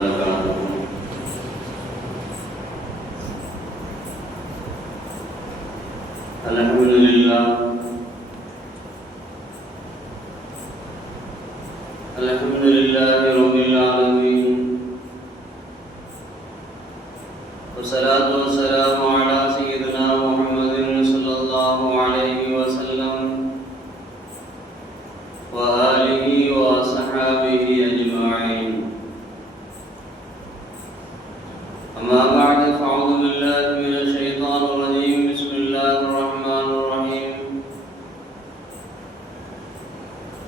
Alhamdulillah Rabbil Alamin. Wassalatu wassalamu ala sayyidina Muhammadin sallallahu alaihi wasallam wa alihi wa ashabihi ajma'in. Amma ba'du, fa'udhu billahi minash shaitanir rajim. Bismillahir rahmanir rahim.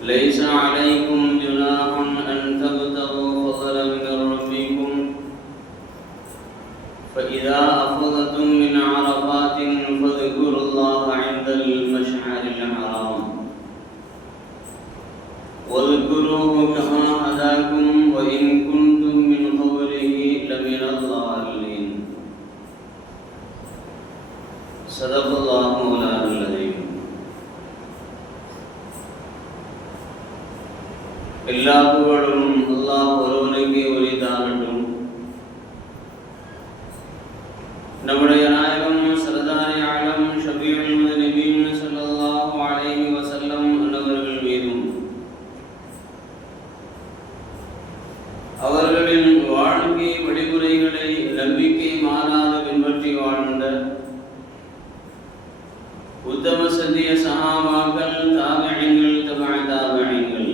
Laysa 'alaykum junahun an tabtaghu fadlan min rabbikum fa idza afadtum min 'arafatin fadhkurullaha 'inda al-mash'aril haram wadhkuruhu kama hadakum wa in kuntum min qablihi lamina ad-dallin. Sadaqallahu mawlanal azim. எல்லா புகழும் அல்லாஹ் ஒருவனுக்கே உரித்தாகட்டும். நம்முடைய நாயகம் சரதாரி ஆலம் ஷபீஉல் முத்னிபீன் ஸல்லல்லாஹு அலைஹி வஸல்லம் அவர்கள் மீதும் அவர்களின் வாழ்க்கை வழிமுறைகளை நம்பிக்கை மாறாது பின்பற்றி வாழ்ந்த உத்தம சத்திய சஹாபாக்கள், தாபிஈன்கள், தபஅ தாபிஈன்கள்,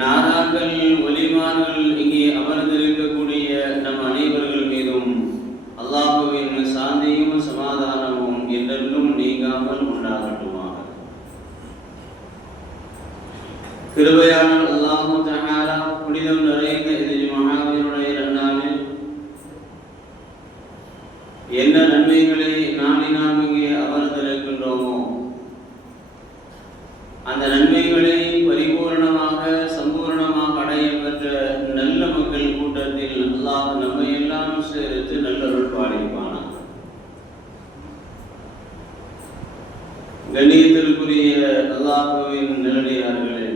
நாதாக்கள், ஒலிமார்கள், இங்கே அமர்ந்திருக்கக்கூடிய நம் அனைவர்கள் மீதும் அல்லாஹ்வின் சாந்தியும் சமாதானமும் என்றென்றும் நீங்காமல் உண்டாகட்டுமாக. கிருபையாளர் அல்லாஹ் தஆலா புனிதம் நிறைந்த இந்த ஜும்ஆவினுடைய நன்னாளில் என்ன நன்மைகளை நாடி நாம் இங்கே அமர்ந்திருக்கின்றோமோ அந்த நன்மைகளை பரிபூர்ணமாக சம்பூர்ணமாக அடைய பெற்ற நல்ல மக்கள் கூட்டத்தில் அல்லாஹ் நம்மை எல்லாம் சேர்த்து நல்லருள் பாலிப்பானார். கண்ணியத்திற்குரிய அல்லாஹ்வின் நல்லடியார்களே,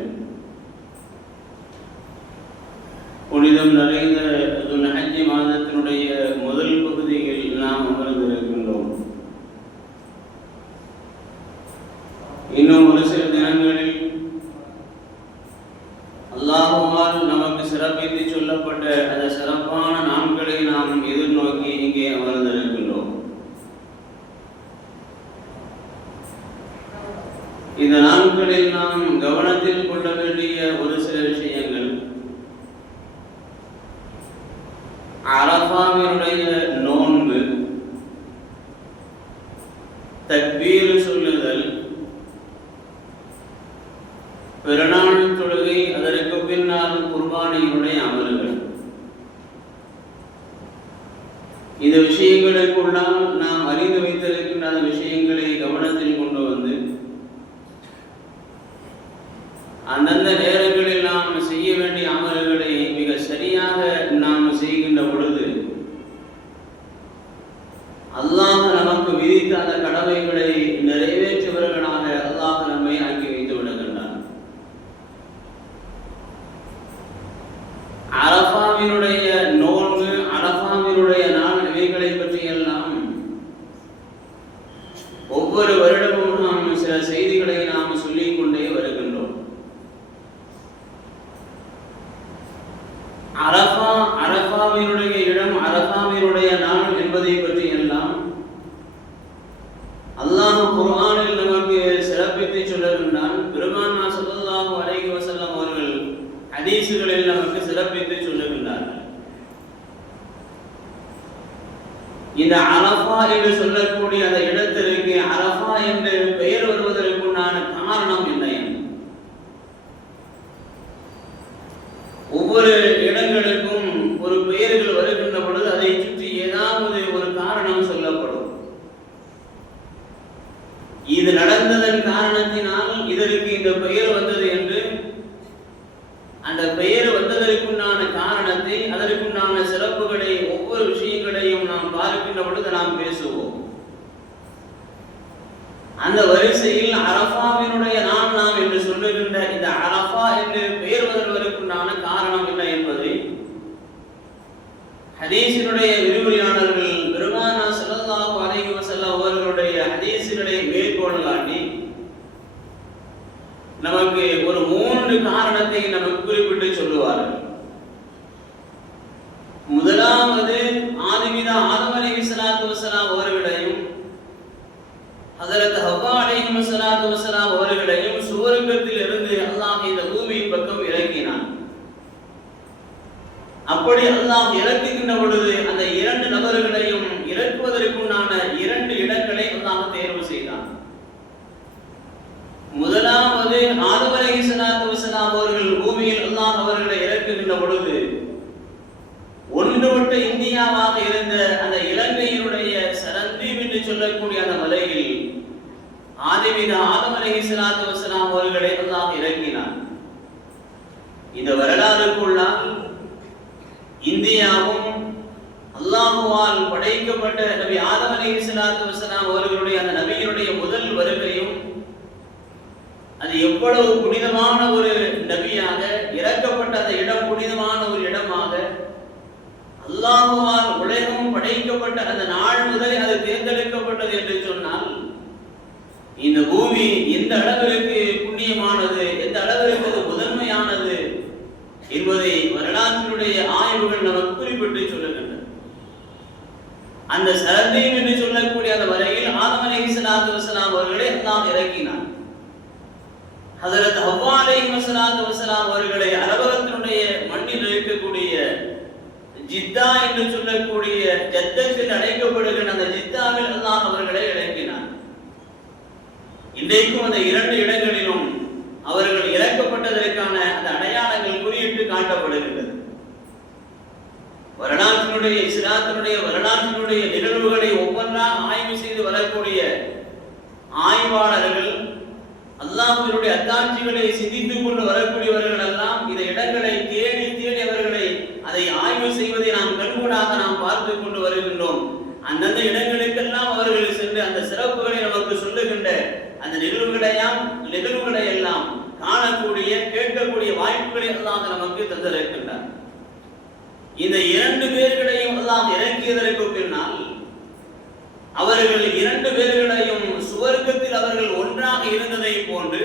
புனிதம் நிறைந்த துல்ஹஜ் மாதத்தினுடைய முதல் பகுதியில் நாம் அமர்ந்திருக்கின்றோம். இன்னும் ஒரு சில தினங்களில் அல்லாஹ்வால் நமக்கு சிறப்பித்து சொல்லப்பட்ட அந்த சிறப்பான நாட்களை நாம் எதிர்நோக்கி இங்கே அமர்ந்திருக்கின்றோம். இந்த நாட்களில் நாம் கவனத்தில் கொள்ள வேண்டிய ஒரு சில விஷயங்கள், அரஃபாவினுடைய நோன்பு, தக்பீர் சொல்லுதல், பெருநாள் தொழுகை, அதற்கு பின்னால் குர்பானியினுடைய அமல்கள். இந்த விஷயங்களுக்குள்ளால் நாம் அறிந்து வைத்திருக்கின்ற அந்த விஷயங்களை கவனத்தில் கொண்டு வந்து அந்தந்த நேரங்களில் நாம் செய்ய வேண்டிய அமல்களை மிக சரியாக நாம் செய்கின்ற பொழுது அல்லாஹ் நமக்கு விதித்த அந்த கடமைகளை நிறைவேற்றுவர்களாக அல்லாஹ் நம்மை ஆக்கி வைத்து விடுகின்றான். அரஃபாவினுடைய நோன்பு, அரஃபாவினுடைய நாள், இவைகளை பற்றியெல்லாம் ஒவ்வொரு வருடமும் நாம் சில செய்திகளை நாம் சொல்லிக் கொண்டே வருகின்றோம். அரஃபாவினுடைய இடம், அரஃபாவினுடைய நாள் என்பதை பற்றி எல்லாம் அல்லாஹ் குர்ஆனில் நமக்கு சிறப்பித்து சொல்லுகின்றான். பெருமானார் ஸல்லல்லாஹு அலைஹி வஸல்லம் அவர்கள் ஹதீஸ்களில் நமக்கு சிறப்பித்து சொல்லுகின்றார்கள். இந்த அரஃபா என்று சொல்லக்கூடிய அந்த இடத்திற்கு அரஃபா என்று பெயர் வருவதற்குண்டான காரணம் என்ன? ஒவ்வொரு இடங்களுக்கும் ஒரு பெயர்கள் வருகின்ற பொழுது அதை சுற்றி ஏதாவது ஒரு காரணம் சொல்லப்படும். இது நடந்ததன் காரணத்தினால் இதற்கு இந்த பெயர் வந்தது என்று அந்த பெயர் வந்ததற்குண்டான காரணத்தை, அதற்குண்டான சிறப்புகளை, ஒவ்வொரு விஷயங்களையும் நாம் பார்க்கின்ற பொழுது நாம் பேசுவோம். அந்த வரிசையில் அரஃபாவினுடைய நாம் என்று சொல்லுகின்ற இந்த அரஃபா என்று பெயர் வருவதற்குண்டான காரணம் என்ன என்பதை ஹதீஸினுடைய விரிவுரையாளர்கள் பெருமானா ஸல்லல்லாஹு அலைஹி வஸல்லம் அவர்களுடைய ஹதீஸுகளை மேற்கோள் காட்டி நமக்கு ஒரு 3 காரணத்தை நமக்கு குறிப்பிட்டு சொல்லுவார்கள். முதலாவது, ஆதம் அலைஹிஸ்ஸலாத்து வஸலாம் அவர்களையும் ஹஜ்ரத் ஹவ்வா அலைஹிஸ்ஸலாத்து வஸலாம் அவர்களையும் சுவர்க்கத்தில் இருந்து அல்லாஹ் இந்த பூமியின் பக்கம் இறக்கினான். அப்படி அல்லாஹ் இறக்குகின்ற பொழுது அந்த 2 நபர்களையும் இறக்குவதற்குண்டான 2 இடங்களை அல்லாஹ் தேர்வு செய்தான். முதலாவது, ஆதம் அலைஹிஸ்ஸலாத்து வஸலாம் அவர்கள் பூமியில் அல்லாஹ் அவர்களை இறக்குகின்ற பொழுது ஒன்றுபட்ட இந்தியாவாக இருந்த அந்த இலங்கையினுடைய சரந்தீப் என்று சொல்லக்கூடிய அந்த மலையில் ஆதம் அலைஹிஸ்ஸலாத்து வஸலாம் அவர்களை அல்லாஹ் இறக்கினார். இந்த வரலாறுக்குள்ளால் இந்தியாவும் அல்லாஹுவால் படைக்கப்பட்ட நபி ஆதம் அலைஹிஸ்ஸலாத்து வஸலாம் அவர்களுடைய அந்த நபியினுடைய முதல் வருகையும் அது எவ்வளவு புனிதமான ஒரு நபியாக இறக்கப்பட்ட அந்த இடம் புனிதமான ஒரு இடமாக அல்லாஹுவால் உலகம் படைக்கப்பட்ட அந்த நாள் முதல் அது தேர்ந்தெடுக்கப்பட்டது என்று சொன்னால் இந்த பூமி எந்த அளவிற்கு புண்ணியமானது, எந்த அளவிற்கு அது முதன்மையானது என்பதை வரலாற்றினுடைய ஆய்வுகள் நமக்கு குறிப்பிட்டு சொல்லுகின்றன. அந்த சரதீம் என்று சொல்லக்கூடிய அந்த வரையில் ஆதம் அலைஹிஸ்ஸலாத்து வஸலாம் அவர்களை அல்லாஹ் இறக்கினார். ஹஜ்ரத் ஹவ்வா அலைஹிஸ்ஸலாத்து வஸலாம் அவர்களை அரபகத்தினுடைய மண்ணில் இருக்கக்கூடிய ஜித்தா என்று சொல்லக்கூடிய ஜத்தத்தில் அழைக்கப்படுகிற அந்த ஜித்தாவில் அல்லாஹ் அவர்களை இறக்கினார். இன்றைக்கும் அந்த 2 இடங்களிலும் அவர்கள் இறக்கப்பட்டதற்கான அந்த அடையாளங்கள் குறியிட்டு காட்டப்படுகின்றது. வரலாற்றினுடைய இஸ்லாத்தினுடைய வரலாற்றினுடைய நிகழ்வுகளை ஒவ்வொன்றாக ஆய்வு செய்து வரக்கூடிய ஆய்வாளர்கள், அல்லாஹ்வினுடைய அத்தாட்சிகளை சிந்தித்துக் கொண்டு வரக்கூடியவர்கள் எல்லாம் இந்த இடங்களை தேடி தேடி அவர்களை அதை ஆய்வு செய்வதை நாம் கண்கூடாக நாம் பார்த்து கொண்டு வருகின்றோம். அந்தந்த இடங்களுக்கெல்லாம் அவர்கள் சென்று அந்த சிறப்புகளை நமக்கு சொல்லுகின்ற அந்த நிகழ்வுகளை எல்லாம் காணக்கூடிய கேட்கக்கூடிய வாய்ப்புகளை அல்லாஹ் நமக்கு தந்திருக்கின்றார். இந்த 2 பேர்களையும் அல்லாஹ் இறக்கியதற்கு பின்னால் அவர்கள் 2 பேர்களையும் சுவர்க்கத்தில் அவர்கள் ஒன்றாக இருந்ததை போன்று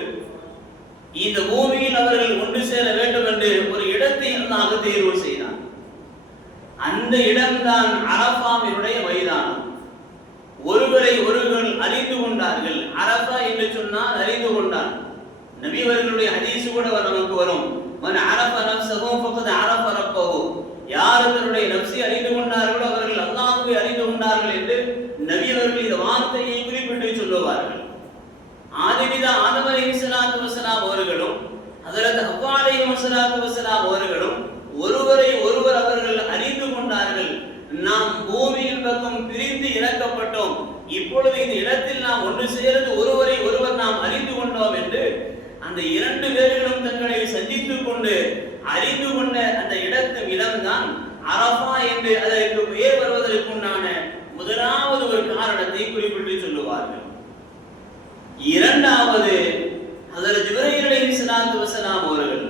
இந்த பூமியில் அவர்கள் ஒன்று சேர வேண்டும் என்று ஒரு இடத்தை அல்லாஹ் தேர்வு செய்தார். அந்த இடம்தான் அரஃபாவினுடைய மைதானம். ஒருவரை ஒருவர் அறிந்து கொண்டார்கள். அரஃபா என்று சொன்னால் அறிந்து கொண்டார். நபி அவர்களுடைய ஹதீஸ் கூட நமக்கு வரும், மன் அரஃப நஃப்ஸஹு ஃபகத் அரஃப ரப்பஹு. யார் தன்னுடைய நஃப்ஸை அறிந்து கொண்டார்களோ அவர்கள் அல்லாஹ்வை அறிந்து கொண்டார்கள் என்று நபி அவர்கள் இந்த வார்த்தையை குறிப்பிட்டு சொல்லுவார்கள். ஆதம் அலைஹிஸ்ஸலாத்து வஸலாம் அவர்களும் ஹஜ்ரத் ஹவ்வா அலைஹிஸ்ஸலாத்து வஸலாம் அவர்களும் ஒருவரை ஒருவர் அவர்கள் அறிந்து கொண்டார்கள். நாம் பூமியின் பக்கம் பிரிந்து இறக்கப்பட்டோம், இப்பொழுது இந்த இடத்தில் நாம் ஒன்று சேர்ந்து ஒருவரை ஒருவர் நாம் அறிந்து கொண்டோம் என்று அந்த 2 பேர்களும் தங்களை சந்தித்துக் கொண்டு அறிந்து கொண்ட அந்த இடம்தான் அரஃபா என்று அதற்கு பெயர் வருவதற்குண்டான முதலாவது ஒரு காரணத்தை குறிப்பிட்டு சொல்லுவார்கள். இரண்டாவது, ஹஜ்ரத் ஜிப்ரீல் அலைஹிஸ்ஸலாத்து வஸலாம் அவர்கள்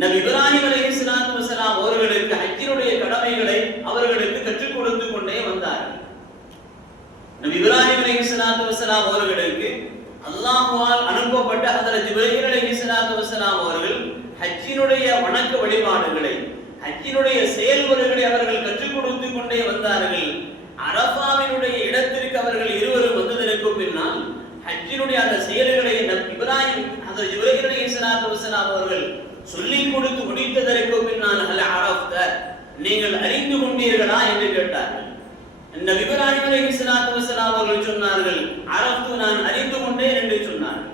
நபி இப்ராஹிம் அலைஹிஸ்ஸலாத்து வஸலாம் அவர்களுக்கு ஹஜ்ஜினுடைய கடமைகளை அவர்களுக்கு கற்றுக் கொடுத்து கொண்டே வந்தார்கள். நபி இப்ராஹிம் அலைஹிஸ்ஸலாத்து வஸலாம் அவர்களுக்கு அல்லாஹ்வால் அனுப்பப்பட்ட ஹஜ்ரத் ஜிப்ரீல் அலைஹிஸ்ஸலாத்து வஸலாம் அவர்கள் ஹஜ்ஜினுடைய வணக்க வழிபாடுகளை, ஹஜ்ஜினுடைய செயல்முறைகளை அவர்கள் கற்றுக் கொடுத்து கொண்டே வந்தார்கள். அரஃபாவினுடைய இடத்திற்கு அவர்கள் இருவரும் வந்ததற்கு பின்னால் ஹஜ்ஜினுடைய அந்த செயல்களை இப்ராஹிம் ஹஜ்ரத் ஜிப்ரீல் அலைஹிஸ்ஸலாத்து வஸலாம் அவர்கள் சொல்லிக் கொடுத்து முடித்ததற்கு பின்னால் ஹல் அரஃப்த, நீங்கள் அறிந்து கொண்டீர்களா என்று கேட்டார்கள். நபி இப்ராஹிம் அலைஹிஸ்ஸலாத்து வஸலாம் அவர்கள் சொன்னார்கள், அரஃப்து, நான் அறிந்து கொண்டேன் என்று சொன்னார்கள்.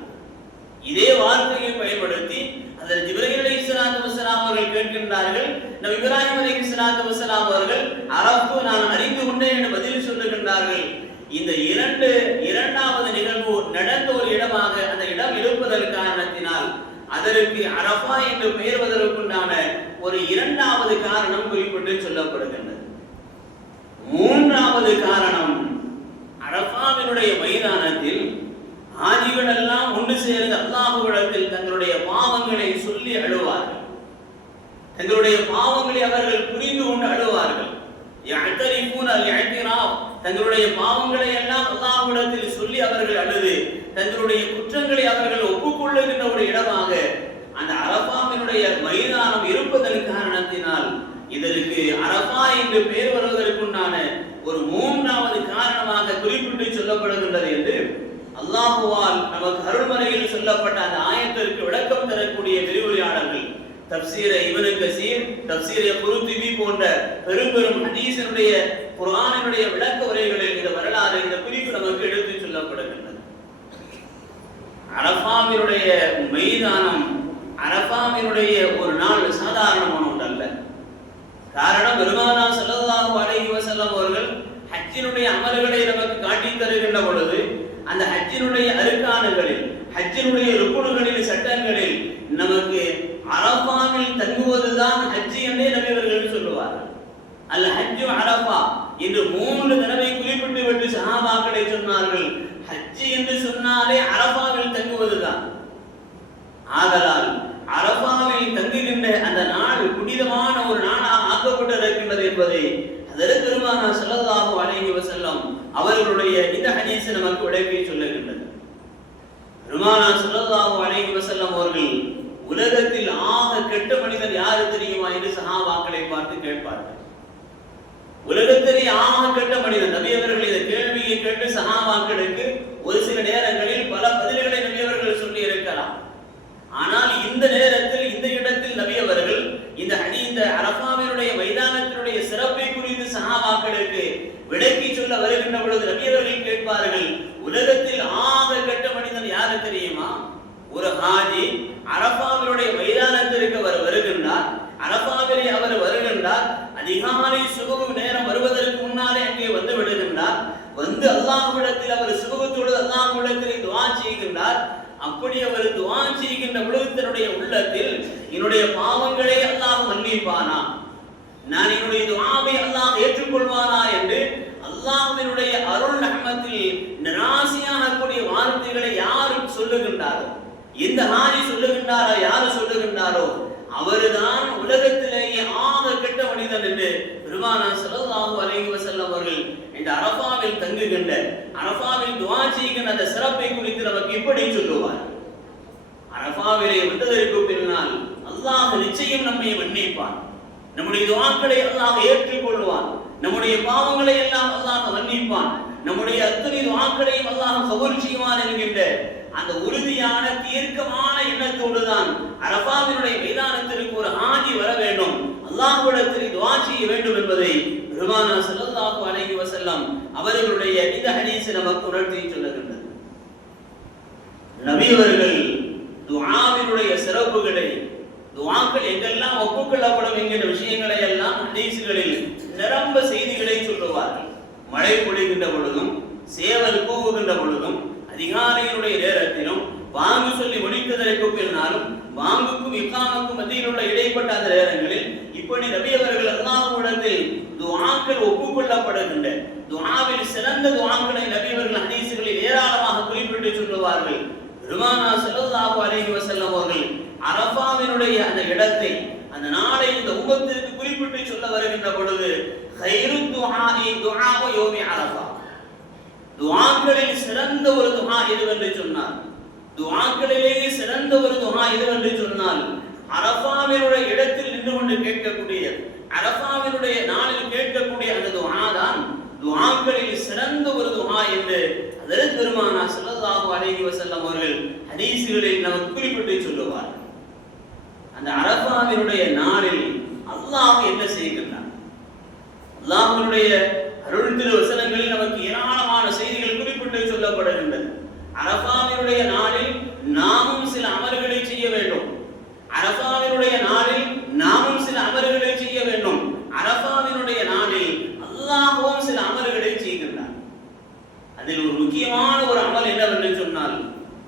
இதே வார்த்தையை பயன்படுத்தி ஹஜ்ரத் ஜிப்ரீல் அலைஹிஸ்ஸலாத்து வஸலாம் அவர்கள் கேட்கின்றார்கள். நபி இப்ராஹிம் அலைஹிஸ்ஸலாத்து வஸலாம் அவர்கள் அரஃப்து, நான் அறிந்து கொண்டேன் என்று பதில் சொல்லுகின்றார்கள். இந்த இரண்டாவது நிகழ்வு நடந்த ஒரு இடமாக அந்த இடம் இருப்பதற்கு காரணத்தினால் அதற்கு அரஃபா என்று பெயர் வருவதற்குண்டான ஒரு 2வது காரணம் குறிப்பிட்டு சொல்லப்படுகின்றது. 3வது காரணம், அரஃபாவினுடைய மைதானத்தில் ஆதிகள் எல்லாம் ஒன்று சேர்ந்து அல்லாஹ்விடத்தில் தங்களுடைய பாவங்களை சொல்லி அழுவார்கள். தங்களுடைய பாவங்களை அவர்கள் புரிந்து கொண்டு அழுவார்கள். இஅ்திராஃப், தங்களுடைய பாவங்களை எல்லாம் அல்லாஹ்விடத்தில் சொல்லி அவர்கள் அழுது தங்களுடைய குற்றங்களை அவர்கள் ஒப்புக்கொள்ளுகின்ற ஒரு இடமாக அந்த அரஃபாவினுடைய மைதானம் இருப்பதன் காரணத்தினால் இதற்கு அரஃபா என்று பெயர் வருவதற்குண்டான ஒரு மூன்றாவது காரணமாக குறிப்பிட்டு சொல்லப்படுகின்றது என்று அல்லாஹுவால் நமக்கு அருள்மறையில் சொல்லப்பட்ட அந்த ஆயத்திற்கு விளக்கம் தரக்கூடிய விரிவுரையாளர்கள் தப்சீரை இப்னு கஸீர், தப்சீரை குர்துபி போன்ற பெரும் ஹதீஸினுடைய குர்ஆனினுடைய விளக்க உரைகளில் இந்த வரலாறு இந்த குறிப்பு நமக்கு எடுத்து சொல்லப்படுகின்றது. அரஃபாவினுடைய மைதானம், அரஃபாவினுடைய ஒரு நாள் சாதாரணமான ஒன்று அல்ல. காரணம், பெருமானார் ஸல்லல்லாஹு அலைஹி வஸல்லம் அவர்கள் ஹஜ்ஜினுடைய அமல்களை நமக்கு காட்டி தருகின்ற பொழுது அந்த ஹஜ்ஜினுடைய அர்கான்களில், ஹஜ்ஜினுடைய ருக்குன்களில், சட்டங்களில் நமக்கு அரஃபாவில் தங்குவதுதான் ஹஜ் என்றே நபி அவர்கள் சொல்லுவார்கள். அல் ஹஜ்ஜு அரஃபா என்று 3 தடவை குறிப்பிட்டு விட்டு சஹாபாக்களை சொன்னார்கள். ஹஜ் என்று சொன்னாலே அரஃபாவில் தங்குவதுதான். ஆதலால் அரஃபாவில் தங்குகின்ற அந்த நாள் புனிதமான ஒரு நாளாக ஆக்கப்பட்டிருக்கின்றது என்பதை ஹஜ்ரத் பெருமானார் ஸல்லல்லாஹு அலைஹி வஸல்லம் அவர்களுடைய இந்த ஹதீஸ் நமக்கு விளக்கி சொல்லுகின்றது. பெருமானார் ஸல்லல்லாஹு அலைஹி வஸல்லம் அவர்கள் உலகத்தில் ஆக கெட்ட மனிதர் யாரு தெரியுமா என்று சஹாபாக்களை பார்த்து கேட்பார்கள். உலகத்திலே ஆக கெட்ட மனிதன் நபி அவர்கள் இந்த கேள்வியை கேட்டு சஹாபாக்களுக்கு ஒரு சில நேரங்களில் பல பதில்களை நபி அவர்கள் சொல்லி இருக்கலாம். ஆனால் இந்த நேரத்தில் இந்த இடத்தில் நபி அவர்கள் இந்த அரஃபாவினுடைய மைதானத்தினுடைய சிறப்பை குறித்து சஹாபாக்களுக்கு விளக்கி சொல்ல வருகின்ற பொழுது நபி அவர்கள் கேட்பார்கள், உலகத்தில் ஆக கெட்ட மனிதன் யாரு தெரியுமா? ஒரு ஹாஜி அரஃபாவினுடைய மைதானத்திற்கு அவர் வருகின்றார். அரஃபாவிலே அவர் வருகின்றார். அதிகாலை சுபஹ் நேரம் வருவதற்கு முன்னாலே அங்கே வந்து விடுகின்றார். வந்து அல்லாஹ்விடத்தில் அவர் சுபஹ் தொழுது அல்லாஹ்விடத்தில் துஆ செய்கின்றார். அப்படி அவர் துஆ செய்கின்ற பொழுது தன்னுடைய உள்ளத்தில் என்னுடைய பாவங்களை அல்லாஹ் மன்னிப்பானா, நான் என்னுடைய துஆவை அல்லாஹ் ஏற்றுக்கொள்வானா என்று அல்லாஹ்வினுடைய அருள் ரஹ்மத்தில் நிராசையான கூடிய வார்த்தைகளை யார் சொல்லுகின்றாரோ, இந்த ஹாஜி சொல்லுகின்றாரோ, யார் சொல்லுகின்றாரோ அவர்தான் உலகத்திலேயே ஆக கெட்ட மனிதன் என்று பெருமானார் ஸல்லல்லாஹு அலைஹி வஸல்லம் அவர்கள் இந்த அரஃபாவில் தங்குகின்ற, அரஃபாவில் துஆ செய்கின்ற அந்த சிறப்பை குறித்து நமக்கு இப்படி சொல்லுவார். அரஃபாவிலே வந்ததற்கு பின்னால் அல்லாஹ் நிச்சயம் நம்மை மன்னிப்பான், நம்முடைய துஆக்களை அல்லாஹ் ஏற்றுக்கொள்வான், நம்முடைய பாவங்களை எல்லாம் அல்லாஹ் மன்னிப்பான், நம்முடைய அத்தனை துஆக்களையும் அல்லாஹ் கபூல் செய்வான் என்கின்ற அந்த உறுதியான தீர்க்கமான எண்ணத்தோடு தான் அரஃபாவினுடைய மைதானத்திற்கு ஒரு ஹாஜி வர வேண்டும், அல்லாஹ்விடத்தில் துஆ செய்ய வேண்டும் என்பதை பெருமானார் ஸல்லல்லாஹு அலைஹி வஸல்லம் அவர்களுடைய இந்த ஹதீஸ் நமக்கு உணர்த்தி சொல்லுகின்றது. நபி அவர்கள் துஆவினுடைய சிறப்புகளை, துஆக்கள் எங்கெல்லாம் ஒப்புக்கொள்ளப்படும் என்கிற விஷயங்களை எல்லாம் ஹதீஸ்களில் நிரம்ப செய்திகளை சொல்லுவார்கள். மழை பொழிகின்ற பொழுதும், சேவல் கூவுகின்ற பொழுதும், அதிகாலையினுடைய நேரத்திலும், வாங்கு சொல்லி முடித்ததற்கு பின்னாலும், வாங்குக்கும் இக்காமுக்கும் மத்தியில் உள்ள இடைப்பட்ட அந்த நேரங்களில் இப்படி நபி அவர்கள் அல்லாஹ்விடத்தில் துஆக்கள் ஒப்புக்கொள்ளப்படுகின்ற, துஆவில் சிறந்த துஆக்களை நபி அவர்கள் ஹதீஸ்களில் ஏராளமாக குறிப்பிட்டு சொல்லுவார்கள். பெருமானார் ஸல்லல்லாஹு அலைஹி வஸல்லம் அவர்கள் அரஃபாவினுடைய அந்த இடத்தை, அந்த நாளை இந்த உம்மத்திற்கு குறிப்பிட்டு சொல்ல வருகின்ற பொழுது கைரு துஆஇ துஆஉ யௌமி அரஃபா, துஆக்களில் சிறந்த ஒரு துஆ எதுவென்று சொன்னார், துஆக்களிலேயே சிறந்த ஒரு துஆ எதுவென்று சொன்னால் அரஃபாவினுடைய இடத்தில் நின்று கொண்டு கேட்கக்கூடிய, அரஃபாவினுடைய நாளில் கேட்கக்கூடிய அந்த துஆ தான் துஆக்களில் சிறந்த ஒரு துஆ என்று ஹஜ்ரத் பெருமானார் ஸல்லல்லாஹு அலைஹி வஸல்லம் அவர்கள் ஹதீஸ்களில் நமக்கு குறிப்பிட்டு சொல்லுவார். அந்த அரஃபாவினுடைய நாளில் அல்லாஹ் என்ன செய்கின்றார்? அல்லாஹ்வுடைய அருள் திரு வசனங்களில் நமக்கு ஏராளமான செய்திகள் குறிப்பிட்டு சொல்லப்படுகின்றது. அரஃபாவினுடைய நாளில் நாமும் சில அமல்களை செய்ய வேண்டும். அரஃபாவினுடைய நாளில் நாமும் சில அமல்களை செய்ய வேண்டும். அரஃபாவினுடைய நாளில் அல்லாஹ்வும் சில அமல்களை செய்கின்றார். அதில் ஒரு முக்கியமான ஒரு அமல் என்னவென்று சொன்னால்,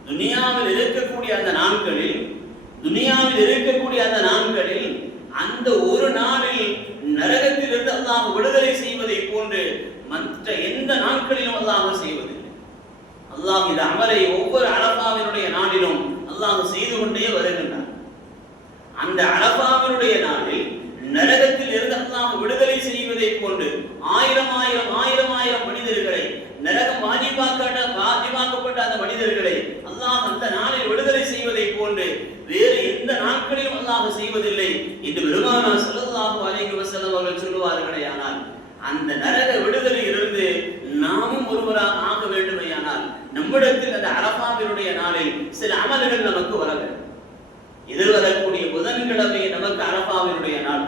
துனியாவில் இருக்கக்கூடிய அந்த நாட்களில், துனியாவில் இருக்கக்கூடிய அந்த நாட்களில் அந்த ஒரு நாளில் நரகத்திலிருந்து அல்லாஹ் விடுதலை செய்வதை போன்று மற்ற எந்த நாட்களிலும் அல்லாஹ் செய்வதில்லை. அல்லாஹ் இந்த அமலை ஒவ்வொரு அரஃபாவினுடைய நாளிலும் அல்லாஹ் செய்து கொண்டே வருகின்றார். அந்த அரஃபாவினுடைய நாளில் நரகத்தில் இருந்து அல்லாஹ் அல்லாஹ் விடுதலை செய்வதை போன்று ஆயிரம் மனிதர்களை நரகம் வாஜிபாக்கப்பட்ட அந்த மனிதர்களை அல்லாஹ் அந்த நாளில் விடுதலை செய்வதை போன்று வேறு எந்த நாட்களிலும் அல்லாஹ் செய்வதில்லை என்று பெருமானார் ஸல்லல்லாஹு அலைஹி வஸல்லம் அவர்கள் சொல்லுவார்களேயானால், அந்த நரக விடுதலையிலிருந்து நாமும் ஒருவராக ஆக வேண்டுமையானால் நம்மிடத்தில் அந்த அரஃபாவினுடைய நாளில் சில அமல்கள் நமக்கு வர வேண்டும். எதிர்வரக்கூடிய புதன்கிழமை நமக்கு அரஃபாவினுடைய நாள்,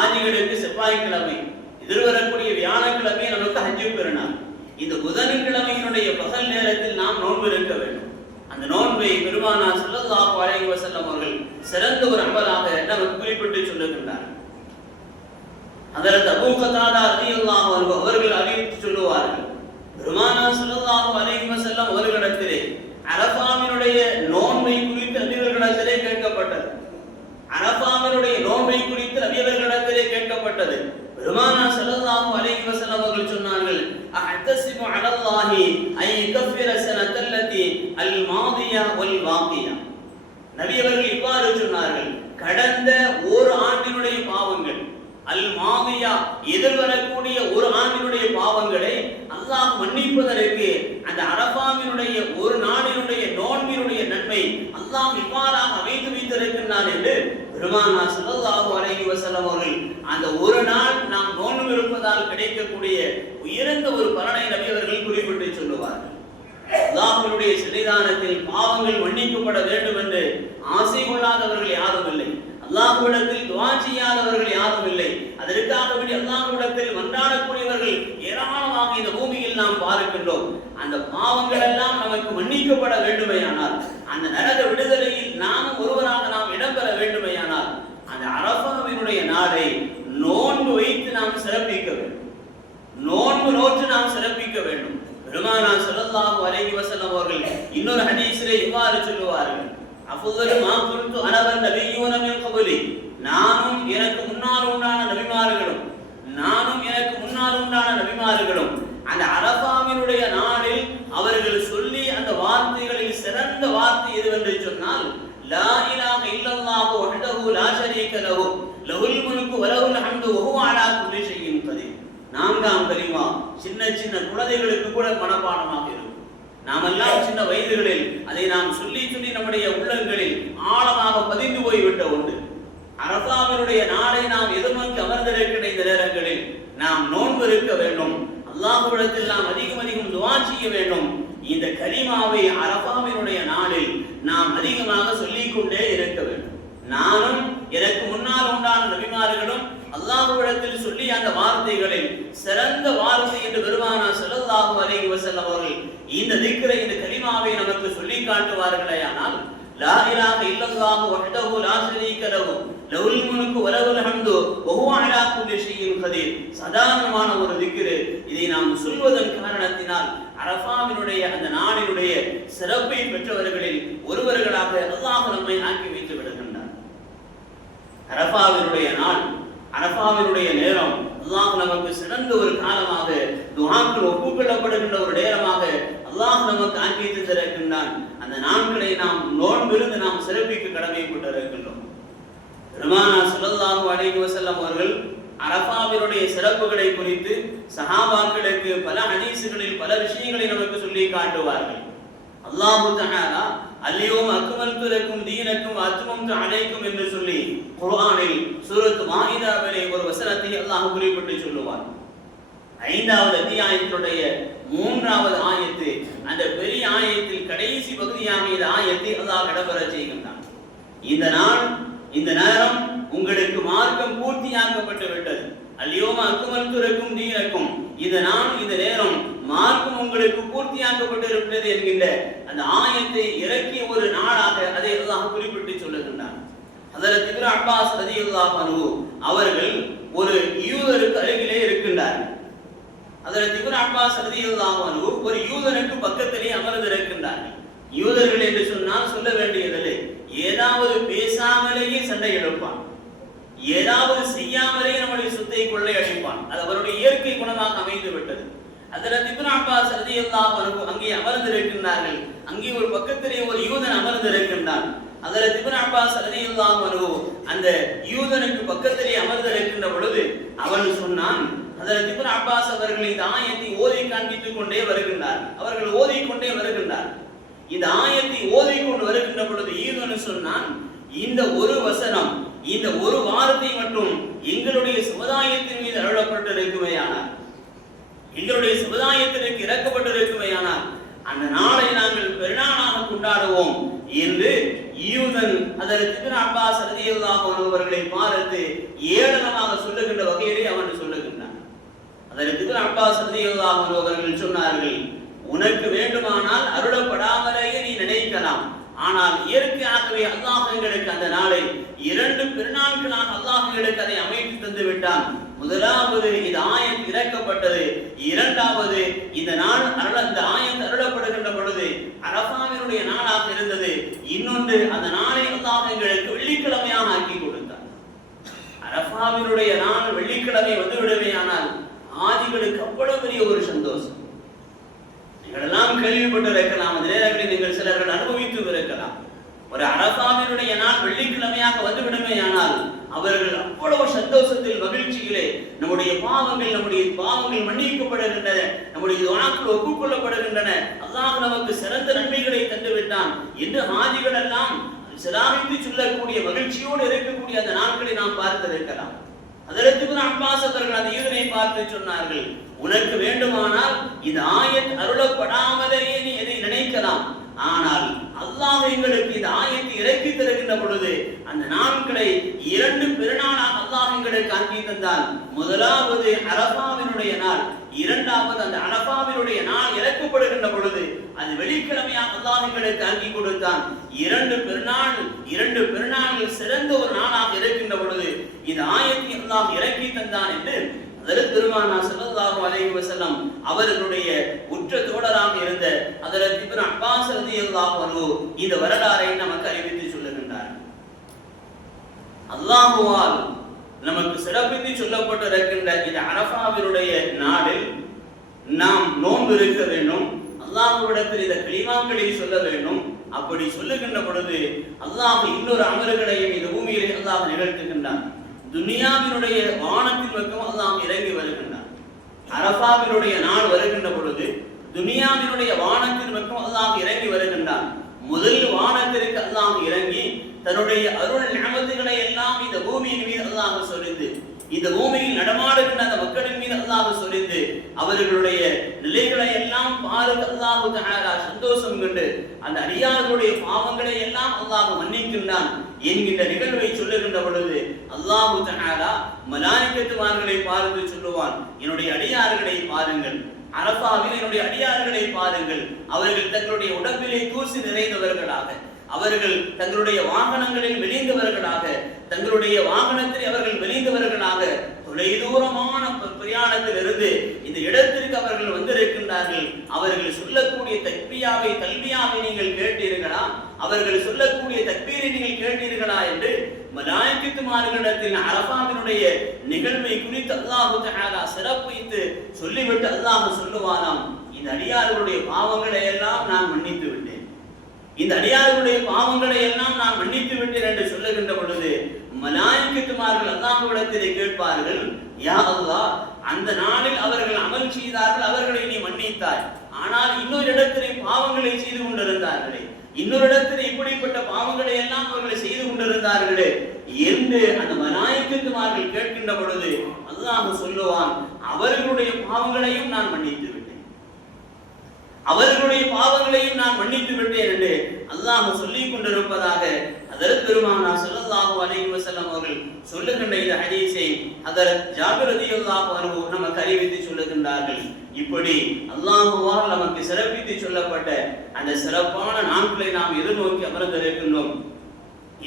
ஆஜிகளுக்கு செவ்வாய்க்கிழமை, எதிர்வரக்கூடிய வியாழக்கிழமை நமக்கு ஹஜ்ஜு பெருநாள். இந்த புதன்கிழமையினுடைய பகல் நேரத்தில் நாம் நோன்பு இருக்க வேண்டும். அந்த நோன்பை பெருமானார் ஸல்லல்லாஹு அலைஹி வஸல்லம் அவர்கள் சிறந்த ஒரு அமலாக நமக்கு குறிப்பிட்டு சொல்லுகின்றார். ஹஜ்ரத் அபூ கதாதா ரலியல்லாஹு அன்ஹு அவர்கள் அறிவித்து சொல்லுவார்கள், பெருமானார் ஸல்லல்லாஹு அலைஹி வஸல்லம் அவர்களிடத்திலே அரஃபாவினுடைய நோன்பை குறித்து நபியவர்களிடத்திலே கேட்கப்பட்டது. அரஃபாவினுடைய நோன்பை குறித்து நபியவர்களிடத்திலே கேட்கப்பட்டது. பெருமானார் ஸல்லல்லாஹு அலைஹி வஸல்லம் அவர்கள் சொன்னார்கள், அஹ்தஸிபு அலல்லாஹி ஐ யகஃபிர ஸனத்தல்லதி அல் மாதியா வல் வாகியா. நபியவர்கள் இவ்வாறு சொன்னார்கள், கடந்த ஒரு ஆண்டினுடைய பாவங்கள், அல் மாதியா எதிர்வரக்கூடிய ஒரு ஆண்டினுடைய பாவங்களை அல்லாஹ் மன்னிப்பதற்கு அந்த அரஃபாவினுடைய ஒரு நாளினுடைய நோன்பினுடைய நன்மை அல்லாஹ் இவ்வாறாக அமைத்து வைத்திருக்கின்றார் என்று பெருமானார் ஸல்லல்லாஹு அலைஹி வஸல்லம் அவர்கள் அந்த ஒரு நாள் நாம் நோன்பு இருப்பதால் கிடைக்கக்கூடிய உயர்ந்த ஒரு பலனை நபி அவர்கள் குறிப்பிட்டு சொல்லுவார்கள். அல்லாஹ்வுடைய சன்னிதானத்தில் பாவங்கள் மன்னிக்கப்பட வேண்டும் என்று ஆசை கொள்ளாதவர்கள் யாரும் இல்லை. அல்லாஹ்விடத்தில் துஆ செய்யாதவர்கள் யாரும் இல்லை. அதற்காக வேண்டி அல்லாஹ்விடத்தில் மன்றாடக்கூடியவர்கள் ஏராளமாக இந்த பூமியில் நாம் பார்க்கின்றோம். அந்த பாவங்கள் எல்லாம் நமக்கு மன்னிக்கப்பட வேண்டுமையானால், அந்த நரக விடுதலையில் நாமும் ஒருவராக நாம் இடம்பெற வேண்டுமையானால், அந்த அரஃபாவினுடைய நாளை நோன்பு வைத்து நாம் சிறப்பிக்க வேண்டும். நோன்பு நோற்று நாம் சிறப்பிக்க வேண்டும். பெருமானார் ஸல்லல்லாஹு அலைஹி வஸல்லம் அவர்கள் இன்னொரு ஹதீஸிலே இவ்வாறு சொல்லுவார்கள், அஃதலு மா குன்து அன வன் நபிய்யூன மின் கப்லி. நானும் எனக்கு முன்னால் உண்டான நபிமார்களும் அந்த அரஃபாவினுடைய நாளில் அவர்கள் சொல்லி அந்த வார்த்தைகளில் சிறந்த வார்த்தை எதுவென்று சொன்னால், லா இலாஹ இல்லல்லாஹு வஹ்தஹு லா ஷரீக லஹு லஹுல் முல்கு வ லஹுல் ஹம்து வ ஹுவ அலா குல்லி ஷைஇன் கதீர். நான்காம் கலிமா சின்ன சின்ன குழந்தைகளுக்கு கூட மனப்பாடமாக இருக்கும். நாமெல்லாம் சின்ன வயதுகளில் அதை நாம் சொல்லி நம்முடைய உள்ளங்களில் ஆழமாக பதிந்து போய்விட்ட ஒன்று. அரஃபாவினுடைய நாளை நாம் எதிர்நோக்கி அமர்ந்திருக்கிற இந்த நேரங்களில் நாம் நோன்பு இருக்க வேண்டும். அல்லாஹ்விடத்தில் நாம் அதிகம் துஆ செய்ய வேண்டும். இந்த கலிமாவை அரஃபாவினுடைய நாளில் நாம் அதிகமாக சொல்லிக் கொண்டே இருக்க வேண்டும். நானும் எனக்கு முன்னால் உண்டான நபிமார்களும் அல்லாஹ்விடத்தில் சொல்லி அந்த வார்த்தைகளில் சிறந்த வார்த்தை என்று பெருமானார் ஸல்லல்லாஹு அலைஹி வஸல்லம் அவர்கள் இந்த திக்ரை, இந்த கலிமாவை நமக்கு சொல்லி காட்டுவார்களேயானால், லா இலாஹ இல்லல்லாஹு வஹ்தஹு லா ஷரீக லஹு லஹுல் முல்கு வ லஹுல் ஹம்து வ ஹுவ அலா குல்லி ஷைஇன் கதீர். சாதாரணமான ஒரு திக்ர். இதை நாம் சொல்வதன் காரணத்தினால் அரஃபாவினுடைய அந்த நாளினுடைய சிறப்பை பெற்றவர்களில் ஒருவர்களாக அல்லாஹ் நம்மை ஆக்கி வைத்து விடுகின்றார். அரஃபாவினுடைய நாள், அரஃபாவினுடைய நேரம் அல்லாஹ் நமக்கு சிறந்த ஒரு காலமாக, துஆக்கள் ஒப்புக்கொள்ளப்படுகின்ற ஒரு நேரமாக அல்லாஹ் நமக்கு ஆக்கி தந்திருக்கின்றான். அந்த நாட்களை நாம் நோன்பிருந்து நாம் சிறப்பிக்க கடமைப்பட்டிருக்கின்றோம். பெருமானார் ஸல்லல்லாஹு அலைஹி வஸல்லம் அவர்கள் அரஃபாவினுடைய சிறப்புகளை குறித்து சஹாபாக்களுக்கு பல ஹதீஸ்களில் பல விஷயங்களை நமக்கு சொல்லி காட்டுவார்கள். அல்லாஹ் தஆலா அல்யௌம அக்மல்து லக்கும் தீனக்கும் வ அத்மம்து அலைக்கும் என்று சொல்லி குர்ஆனில் சூரத் மாஇதாவிலே ஒரு வசனத்தை அல்லாஹ் குறிப்பிட்டு சொல்லுவார். 5வது அத்தியாயத்தினுடைய 3வது ஆயத்து, அந்த பெரிய ஆயத்தில் கடைசி பகுதியாக இந்த ஆயத்தை அல்லாஹ் இடம்பெற செய்கின்றான். இந்த நாள், இந்த நேரம் உங்களுக்கு மார்க்கம் பூர்த்தியாக்கப்பட்டு விட்டது. அல்யௌம அக்மல்து லக்கும் தீனக்கும், இந்த நாள், இந்த நேரம் மார்க்கம் உங்களுக்கு பூர்த்தியாக்கப்பட்டு இருக்கிறது என்கின்ற அந்த ஆயத்தை இறக்கிய ஒரு நாளாக அதை அல்லாஹ் குறிப்பிட்டு சொல்லுகின்றான். ஹஜ்ரத் இப்னு அப்பாஸ் ரலியல்லாஹு அன்ஹு அவர்கள் ஒரு யூதருக்கு அருகிலே இருக்கின்றார்கள். ஹஜ்ரத் இப்னு அப்பாஸ் ரலியல்லாஹு அன்ஹு ஒரு யூதனுக்கு பக்கத்திலே அமர்ந்திருக்கின்றார்கள். யூதர்கள் என்று சொன்னால் சொல்ல வேண்டியதில்லை, ஏதாவது பேசாமலேயே சண்டை எடுப்பான், ஏதாவது செய்யாமலே நம்முடைய சொத்தை கொள்ளையடிப்பான். அது அவருடைய இயற்கை குணமாக அமைந்து விட்டது. ஹஜ்ரத் இப்னு அப்பாஸ் ரலியல்லாஹு அன்ஹு அங்கே அமர்ந்திருக்கின்றார்கள். அங்கே ஒரு பக்கத்திலே ஒரு யூதன் அமர்ந்திருக்கின்றான். ஹஜ்ரத் இப்னு அப்பாஸ் ரலியல்லாஹு அன்ஹு அந்த யூதனுக்கு பக்கத்திலே அமர்ந்திருக்கின்ற பொழுது அவன் சொன்னான், ஹஜ்ரத் இப்னு அப்பாஸ் அவர்கள் இந்த ஆயத்தை ஓதி காண்பித்துக் கொண்டே வருகின்றார். அவர்கள் ஓதிக்கொண்டே வருகின்றார். இந்த ஆயத்தை ஓதிக்கொண்டு வருகின்ற பொழுது ஈதுன்னு சொன்னான், இந்த ஒரு வசனம், இந்த ஒரு வார்த்தை மட்டும் எங்களுடைய சமுதாயத்தின் மீது அருளப்பட்டிருக்குமையானால், எங்களுடைய சமுதாயத்திற்கு இறக்கப்பட்டிருக்குமையானால் அந்த நாளை நாங்கள் பெருநாளாக கொண்டாடுவோம் என்று யூதன் ஹஜ்ரத் இப்னு அப்பாஸ் ரலியல்லாஹு அன்ஹு அவர்களை பார்த்து ஏளனமாக சொல்லுகின்ற வகையிலே அவன் சொல்லுகின்றான். ஹஜ்ரத் இப்னு அப்பாஸ் ரலியல்லாஹு அன்ஹு அவர்கள் சொன்னார்கள், உனக்கு வேண்டுமானால் அருளப்படாமலேயே நீ நினைக்கலாம், ஆனால் இயற்கையாகவே அல்லாஹ் எங்களுக்கு அந்த நாளை 2 பெருநாட்களாக அல்லாஹ் எங்களுக்கு அதை அமைத்து தந்து விட்டான். முதலாவது இந்த ஆயத் இறக்கப்பட்டது, இரண்டாவது இந்த நாள் அந்த ஆயத் அருளப்படுகின்ற பொழுது அரஃபாவினுடைய நாளாக இருந்தது, இன்னொன்று அந்த நாளை அல்லாஹ் எங்களுக்கு வெள்ளிக்கிழமையாக ஆக்கி கொடுத்தார். அரஃபாவினுடைய நாள் வெள்ளிக்கிழமை வந்து விடுமையானால் ஆதிகளுக்கு அவ்வளவு பெரிய ஒரு சந்தோஷம். நீங்கள் எல்லாம் கேள்விப்பட்டிருக்கலாம், அந்த நேரங்களில் நீங்கள் சிலர்கள் அனுபவித்து இருக்கலாம். ஒரு அரஃபாவினுடைய நாள் வெள்ளிக்கிழமையாக வந்து விடுமையானால் அவர்கள் அவ்வளவு சந்தோஷத்தில் மகிழ்ச்சியிலே நம்முடைய பாவங்கள் மன்னிக்கப்படுகின்றன, நம்முடைய துஆக்கள் ஒப்புக்கொள்ளப்படுகின்றன, அல்லாஹ் நமக்கு சிறந்த நன்மைகளை தந்து விட்டான் என்று ஆதிகள் எல்லாம் சிலாகித்து சொல்லக்கூடிய மகிழ்ச்சியோடு இருக்கக்கூடிய அந்த நாட்களை நாம் பார்த்திருக்கலாம். ஹஜ்ரத் இப்னு அப்பாஸ் அவர்கள் அந்த யூதனை பார்த்து சொன்னார்கள், உனக்கு வேண்டுமானால் இந்த ஆயத் அருளப்படாமலேயே நீ எதை நினைக்கலாம், ஆனால் அல்லாஹ் எங்களுக்கு இந்த ஆயத்தை இறக்கி தருகின்ற பொழுது அந்த நாட்களை 2 பெருநாளாக அல்லாஹ் எங்களுக்கு ஆக்கி தந்தான். முதலாவது அரஃபாவினுடைய நாள், இரண்டாவது அந்த அரஃபாவினுடைய நாள் இறக்கப்படுகின்ற பொழுது அது வெள்ளிக்கிழமையாக அல்லாஹ் எங்களுக்கு ஆக்கி கொடுத்தான். 2 பெருநாள்கள் சிறந்த ஒரு நாளாக இருக்கின்ற பொழுது இந்த ஆயத்தை அல்லாஹ் இறக்கி தந்தான் என்று ஹஜ்ரத் பெருமானார் ஸல்லல்லாஹு அலைஹி வஸல்லம் அவர்களுடைய உற்ற தோழராக இருந்த ஹஜ்ரத் இப்னு அப்பாஸ் ரலியல்லாஹு அன்ஹு இந்த வரலாறை நமக்கு அறிவித்து சொல்லுகின்றார். அல்லாஹ்வால் நமக்கு சிறப்பித்து சொல்லப்பட்டிருக்கின்ற இந்த அரஃபாவினுடைய நாளில் நாம் நோன்பு இருக்க வேண்டும், அல்லாஹ்விடத்தில் இந்த கலிமாக்களை சொல்ல வேண்டும். அப்படி சொல்லுகின்ற பொழுது அல்லாஹ் இன்னொரு அமல்களையும் இந்த பூமியிலே அல்லாஹ் நிகழ்த்துகின்றான். துனியாவினுடைய வானத்தின் பக்கம் அல்லாஹ் இறங்கி வருகின்றான். அரஃபாவினுடைய நாள் வருகின்ற பொழுது துனியாவினுடைய வானத்தின் பக்கம் அல்லாஹ் இறங்கி வருகின்றான். முதல் வானத்திற்கு அல்லாஹ் இறங்கி தன்னுடைய அருள் நிஅமத்துகளை எல்லாம் இந்த பூமியின் மீது அல்லாஹ் சொரிந்து, இந்த பூமியில் நடமாடுகின்ற அந்த மக்களின் மீது அல்லாஹ் சொரிந்து அவர்களுடைய நிலைகளை எல்லாம் பார்த்து அல்லாஹ் தஆலா சந்தோஷம் கொண்டு அந்த அடியார்களுடைய பாவங்களை எல்லாம் அல்லாஹ் மன்னிக்கின்றான் என்கின்ற நிகழ்வை சொல்லுகின்ற பொழுது அல்லாஹ் தஆலா மலாயிகத்துமார்களை பார்த்து சொல்லுவான், என்னுடைய அடியார்களை பாருங்கள், அரஃபாவில் என்னுடைய அடியார்களை பாருங்கள், அவர்கள் தங்களுடைய உடம்பிலே தூசி நிறைந்தவர்களாக, அவர்கள் தங்களுடைய வாகனங்களில் மெலிந்தவர்களாக, தங்களுடைய வாகனத்தில் அவர்கள் மெலிந்தவர்களாக தொலைதூரமான பிரயாணத்தில் இருந்து இந்த இடத்திற்கு அவர்கள் வந்திருக்கின்றார்கள். அவர்கள் சொல்லக்கூடிய தல்பியாவை நீங்கள் கேட்டீர்களா, அவர்கள் சொல்லக்கூடிய தக்பீரை நீங்கள் கேட்டீர்களா என்று மலாயிகத்துமார்களிடத்தில் அரஃபாவினுடைய நிகழ்வை குறித்து அல்லாஹ் தஆலா சிறப்பித்து சொல்லிவிட்டு அல்லாஹ் சொல்லுவானாம், இந்த அடியார்களுடைய பாவங்களை எல்லாம் நான் மன்னித்து விட்டேன், இந்த அடியார்களுடைய பாவங்களை எல்லாம் நான் மன்னித்து விட்டேன் என்று சொல்லுகின்ற பொழுது மலாயிகத்துமார்கள் அல்லாஹ்விடத்திலே கேட்பார்கள், யா அல்லாஹ், அந்த நாளில் அவர்கள் அமல் செய்தார்கள், அவர்களை நீ மன்னித்தாய், ஆனால் இன்னொரு இடத்திலே பாவங்களை செய்து கொண்டிருந்தார்களே, இன்னொரு இடத்திலே இப்படிப்பட்ட பாவங்களை எல்லாம் அவர்கள் செய்து கொண்டிருந்தார்களே என்று அந்த மலாயிகத்துமார்கள் கேட்கின்ற பொழுது அல்லாஹ் சொல்லுவான், அவர்களுடைய பாவங்களையும் நான் மன்னித்து விட்டேன், அவர்களுடைய பாவங்களையும் நான் மன்னித்து விட்டேன் என்று அல்லாஹ் சொல்லிக் கொண்டிருப்பதாக ஹஜ்ரத் பெருமானார் ஸல்லல்லாஹு அலைஹி வஸல்லம் அவர்கள் சொல்லுகின்ற இந்த ஹதீஸை ஹஜ்ரத் ஜாபிர் ரலியல்லாஹு அன்ஹு நமக்கு அறிவித்து சொல்லுகின்றார்கள். இப்படி அல்லாஹ்வால் நமக்கு சிறப்பித்து சொல்லப்பட்ட அந்த சிறப்பான நாட்களை நாம் எதிர்நோக்கி அமர்ந்திருக்கின்றோம்.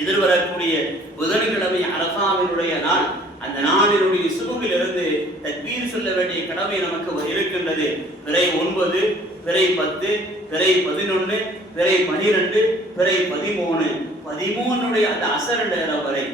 எதிர்வரக்கூடிய புதன்கிழமை அரஃபாவினுடைய நாள், அந்த நாளினுடைய சுபுகிலிருந்து தக்பீர் சொல்ல வேண்டிய கடமை நமக்கு இருக்கின்றது. பிறை 9, பிறை 10, பிறை 11, பிறை 12, பிறை 13, 13 அந்த அசர் நேரம் வரை,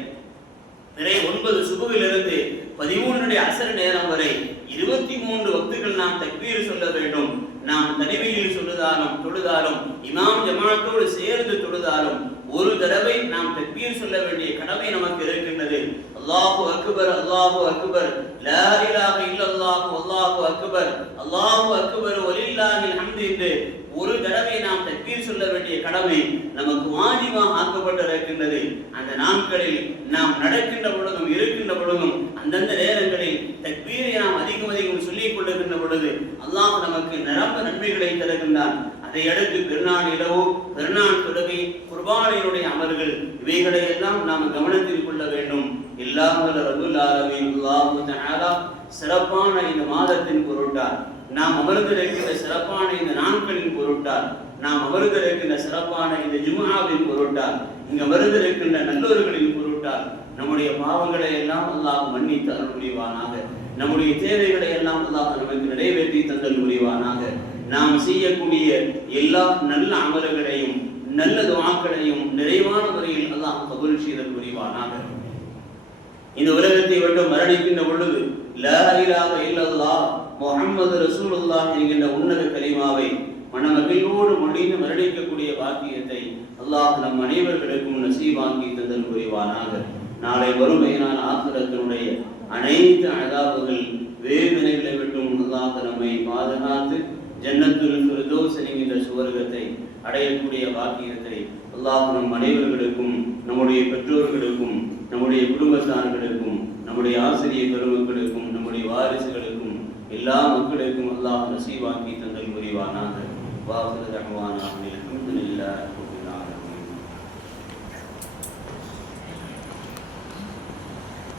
பிறை 9 சுபுகிலிருந்து 13 அசர் நேரம் வரை 23 வக்துகள் நாம் தக்பீர் சொல்ல வேண்டும். நாம் தனிமையில் சொல்லுதா தொழுதாலும் இமாம் ஜமாத்தோடு சேர்ந்து தொழுதாலும் ஒரு தடவை நாம் தக்பீர் சொல்ல வேண்டிய கடமை நமக்கு இருக்கின்றது. அல்லாஹு அக்பர், அல்லாஹு அக்பர், லா இலாஹ இல்லல்லாஹு அல்லாஹு அக்பர், அல்லாஹு அக்பர் வலில்லாஹில் ஹம்து என்று ஒரு தடவை நாம் தக்பீர் சொல்ல வேண்டிய கடமை நமக்கு வாஜிபாக ஆக்கப்பட்டிருக்கின்றது. அந்த நாட்களில் நாம் நடக்கின்ற பொழுதும் இருக்கின்ற பொழுதும் அந்தந்த நேரங்களில் தக்பீரை நாம் அதிகம் சொல்லிக் கொள்ளுகின்ற பொழுது அல்லாஹ் நமக்கு நிரம்ப நன்மைகளை தருகின்றான். அதை அடுத்து பெருநாள் இரவு, பெருநாள் தொழுகை, குர்பானினுடைய அமல்கள், இவைகளை எல்லாம் நாம் கவனத்தில் கொள்ள வேண்டும். எல்லாம் வல்ல ரப்புல் ஆலமீன் அல்லாஹ் தஆலா சிறப்பான இந்த மாதத்தின் பொருட்டால், நாம் அமர்ந்திருக்கின்ற சிறப்பான இந்த நாட்களின் பொருட்டால், நாம் அமர்ந்திருக்கின்ற சிறப்பான இந்த ஜும்ஆவின் பொருட்டால், இங்கு அமர்ந்திருக்கின்ற நல்லோர்களின் பொருட்டால் நம்முடைய பாவங்களை எல்லாம் அல்லாஹ் மன்னித்து அருள் புரிவானாக. நம்முடைய தேவைகளை எல்லாம் அல்லாஹ் நமக்கு நிறைவேற்றி தந்தல் புரிவானாக. நாம் செய்யக்கூடிய எல்லா நல்ல அமல்களையும் நல்ல துஆக்களையும் நிறைவான முறையில் அல்லாஹ் கபூல் செய்தல் புரிவானாக. இந்த உலகத்தை விட்டு மரணிக்கின்ற பொழுது லா இலாஹ இல்லல்லாஹ் முஹம்மது ரசூலுல்லாஹ் என்கின்ற உன்னத கலிமாவை மனமகிழ்வோடு மொழிந்து மரணிக்கக்கூடிய பாக்கியத்தை அல்லாஹ் நம் அனைவர்களுக்கும் நசீபாக்கி தந்தல் புரிவானாக. நாளை வறுமையினால் ஆখিরাத்தினுடைய அனைத்து அதாபுகள் வேதனைகளை விட்டும் அல்லாஹ் நம்மை பாதுகாத்து ஜன்னத்துல் ஃபிர்தௌஸ் என்கின்ற சுவர்க்கத்தை அடையக்கூடிய பாக்கியத்தை அல்லாஹ் நம் அனைவர்களுக்கும், நம்முடைய பெற்றோர்களுக்கும், நம்முடைய குடும்பத்தார்களுக்கும், நம்முடைய ஆசிரியர் பெருமக்களுக்கும், நம்முடைய வாரிசுகளுக்கும், எல்லா மக்களுக்கும் அல்லாஹ் நசீபாக்கி தந்தல் புரிவானாக. வாஹிரு தஅவானா அல்ஹம்துலில்லாஹ்.